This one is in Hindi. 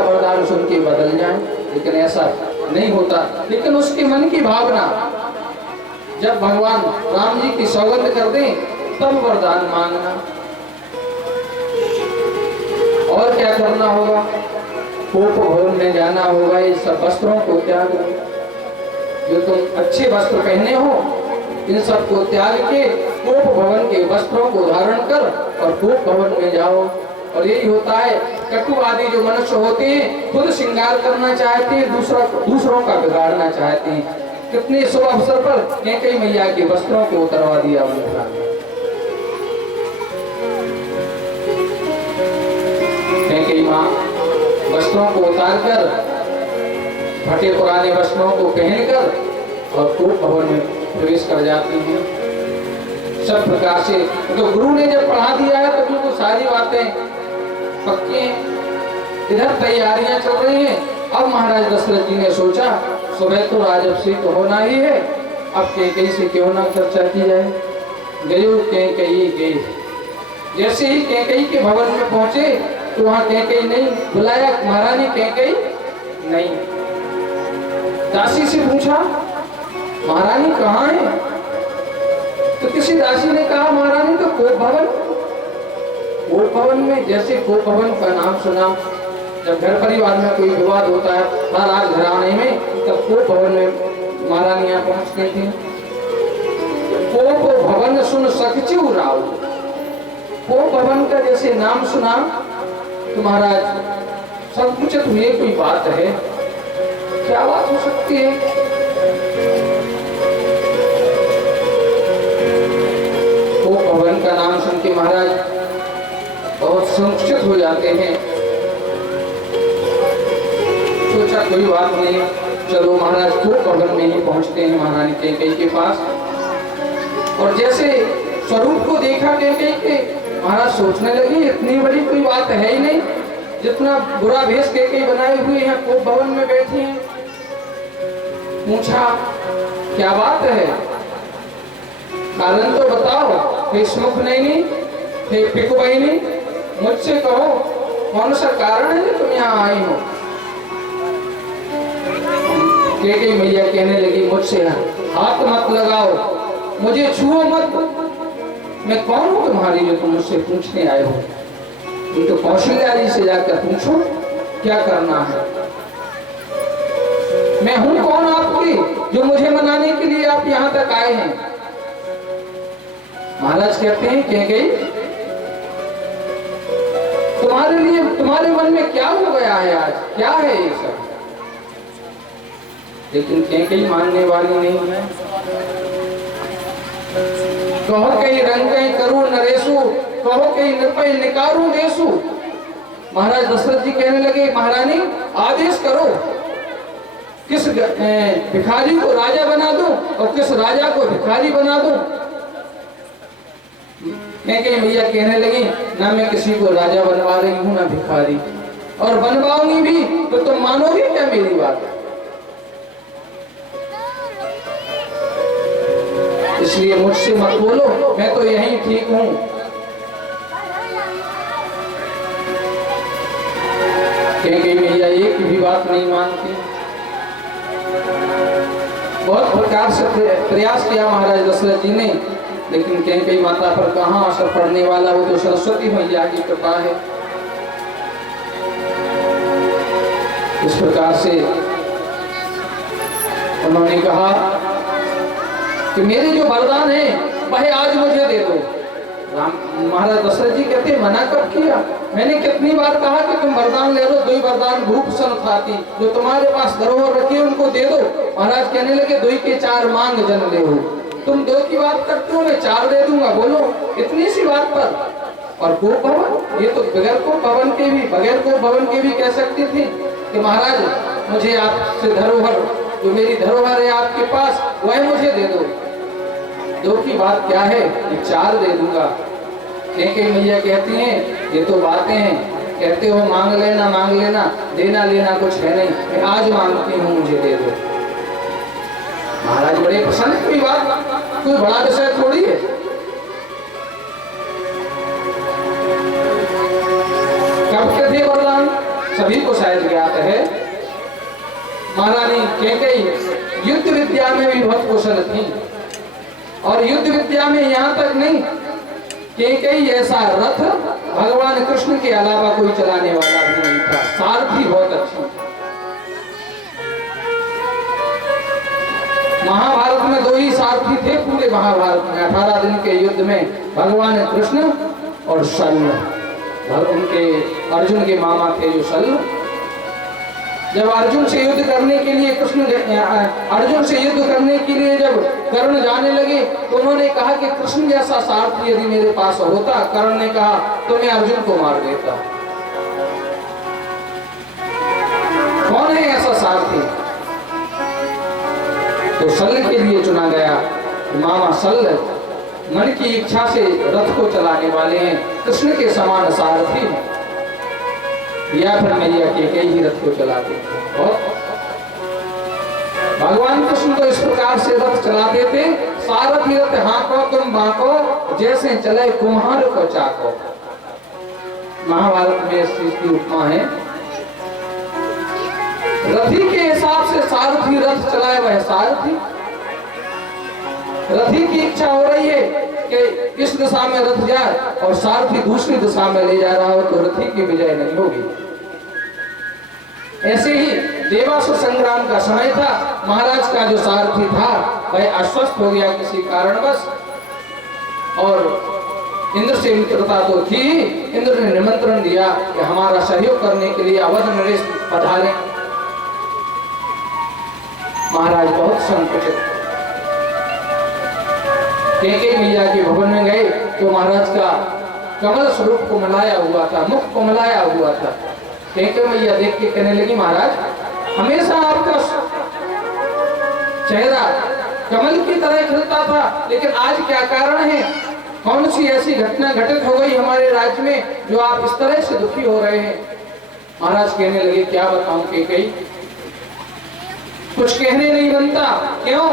वरदान सुन के बदल जाए, लेकिन ऐसा नहीं होता। लेकिन उसके मन की भावना जब भगवान राम जी की सौगंध कर दें तब वरदान मांगना। और क्या करना होगा? कोप भवन में जाना होगा, ये सब वस्त्रों को त्याग दो। जो तुम अच्छे वस्त्र पहने हो इन सब को त्याग के कोप भवन के वस्त्रों को धारण कर और कोप भवन में जाओ। और यही होता है, कटु आदि जो मनुष्य होते हैं खुद श्रृंगार करना चाहते हैं, दूसरों का बिगाड़ना चाहते हैं। कितने शुभ अवसर पर कैकेयी मैया के वस्त्रों को उतरवा दिया मंत्रा। कैकेयी मां वस्त्रों को उतारकर फटे पुराने वस्त्रों को पहनकर और कोप भवन में प्रवेश कर जाती हैं। सब प्रकार से तो गुरु ने जब पढ़ा दिया है तो बिल्कुल सारी बातें पक्की हैं। इधर तैयारियां चल रही हैं। अब महाराज दशरथ जी ने सोचा सुबह तो राजअभिषेक तो होना ही है, अब कैकेयी से क्यों ना चर्चा की जाए। गयो कैकेयी गए। जैसे ही कैकेयी के भवन में पहुंचे तो वहां कैकेयी नहीं, बुलाया महारानी कैकेयी नहीं। दासी से पूछा महारानी कहाँ है? तो किसी दासी ने कहा महारानी तो कोप भवन। कोप भवन में, जैसे कोप भवन का नाम सुना, जब घर परिवार में कोई विवाद होता है राजघराने में, तब कोप भवन में महारानियां पहुंचती थी। कोप भवन सुन सखचू राव। कोप भवन का जैसे नाम सुना तो महाराज संकुचित हुए, कोई बात है? क्या बात हो सकती है? कोप भवन का नाम सुन के महाराज बहुत संकुचित हो जाते हैं। सोचा कोई बात नहीं, चलो महाराज कोप भवन में ही पहुंचते हैं महारानी कैकेयी के पास। और जैसे स्वरूप को देखा कैकेयी के, महाराज सोचने लगी इतनी बड़ी कोई बात है ही नहीं, जितना बुरा भेष कैकेयी बनाए हुए हैं कोप भवन में बैठी हैं। पूछा क्या बात है, कारण तो बताओ। हे सुमुख नैनी, हे पिकुबैनी, मुझसे कहो कौन सा कारण है जो तुम यहाँ आई हो? कैकेयी मैया कहने लगी मुझसे हाथ मत लगाओ, मुझे छुओ मत। मैं कौन हूँ तुम्हारी जो तुम मुझसे पूछने आए हो? ये तो कौशल्या जी से जाकर पूछो क्या करना है। मैं हूँ कौन आपकी जो मुझे मनाने के लिए आप यहाँ तक आए हैं? महाराज कहते हैं कैकेयी तुम्हारे लिए, तुम्हारे मन में क्या हो गया है आज, क्या है ये सब? लेकिन कैकेयी मानने वाली नहीं है। कहो कहीं रंग कहीं करूं नरेशु, कहो कहीं नृपय निकारूं देशु। महाराज दशरथ जी कहने लगे महारानी आदेश करो, किस भिखारी को राजा बना दूं और किस राजा को भिखारी बना दूं? कैकेयी मैया कहने लगी ना मैं किसी को राजा बनवा रही हूं ना भिखारी, और बनवाऊंगी भी तो तुम मानोगे क्या मेरी बात? इसलिए मुझसे मत बोलो, मैं तो यहीं ठीक हूं। कैकेयी मैया एक भी बात नहीं मानती। बहुत प्रकार से प्रयास किया महाराज दशरथ जी ने, लेकिन कैकेयी माता पर कहाँ असर पड़ने वाला, वो तो सरस्वती मैया की कृपा है। इस प्रकार से उन्होंने कहा कि मेरे जो वरदान है वह आज मुझे दे दो। महाराज दशरथ जी कहते मना कब किया? मैंने कितनी बार कहा कि तुम वरदान ले लो, दो वरदान भूप सन खाती, जो तुम्हारे पास धरोहर रखी है उनको दे दो। महाराज कहने लगे दो के चार मांग जन ले हो, तुम दो की बात करते हो, मैं चार दे दूंगा, बोलो इतनी सी बात पर। और कोप भवन, ये तो बगैर कोप भवन के भी कह सकती थी कि महाराज मुझे आपसे धरोहर, जो मेरी धरोहर है आपके पास वह मुझे दे दो। दो की बात क्या है, ये चार दे दूंगा। कैकेयी मैया कहती हैं ये तो बातें हैं, कहते हो मांग लेना, देना लेना कुछ है नहीं, मैं आज मांगती हूँ मुझे दे दो। महाराज बड़े प्रसन्न, कोई बात, कोई बड़ा विषय थोड़ी है। कब के थे वरदान? सभी को शायद ज्ञात है, महारानी कैकेयी युद्ध विद्या में भी बहुत कुशल थी। और युद्ध विद्या में यहाँ तक नहीं, कैकेयी ऐसा रथ भगवान कृष्ण के अलावा कोई चलाने वाला भी नहीं था। सारथी बहुत अच्छी। महाभारत में 2 ही सारथी थे पूरे महाभारत में। 18 दिन के युद्ध में भगवान कृष्ण और शल्य, उनके अर्जुन के मामा थे जो शल्य। जब अर्जुन से युद्ध करने के लिए जब कर्ण जाने लगे तो उन्होंने कहा कि कृष्ण जैसा सारथी यदि मेरे पास होता, कर्ण ने कहा तो मैं अर्जुन को मार देता। कौन है ऐसा सारथी? तो शल्य के लिए चुना गया। मामा शल्य मन की इच्छा से रथ को चलाने वाले हैं, कृष्ण के समान सारथी हैं। या फिर मैया कैकेयी ही रथ को चलाते और भगवान कृष्ण तो इस प्रकार से रथ चलाते थे, सारथी रथ हाँको तुम बांको, जैसे चले कुम्हार को चाको। महाभारत में इस चीज की उपमा है। रथी के हिसाब से सारथी रथ चलाए वह सारथी। रथी की इच्छा हो रही है कि इस दिशा में रथ जाए और सारथी दूसरी दिशा में ले जा रहा हो तो रथी की विजय नहीं होगी। ऐसे ही देवासुर संग्राम का समय था। महाराज का जो सारथी था वह अस्वस्थ हो गया किसी कारणवश, और इंद्र से मित्रता तो थी। इंद्र ने निमंत्रण दिया कि हमारा सहयोग करने के लिए अवध नरेश पधारे। महाराज बहुत संकुचित, कैकेयी मैया के भवन में गए तो महाराज का कमल स्वरूप को मलाया हुआ था, मुख को मलाया हुआ था। कैकेयी मैया देख के कहने लगी, महाराज हमेशा आपका चेहरा कमल की तरह खिलता था, लेकिन आज क्या कारण है? कौन सी ऐसी घटना घटित हो गई हमारे राज्य में जो आप इस तरह से दुखी हो रहे हैं? महाराज कहने लगे, क्या बताऊं कैकेयी, कुछ कहने नहीं बनता। क्यों?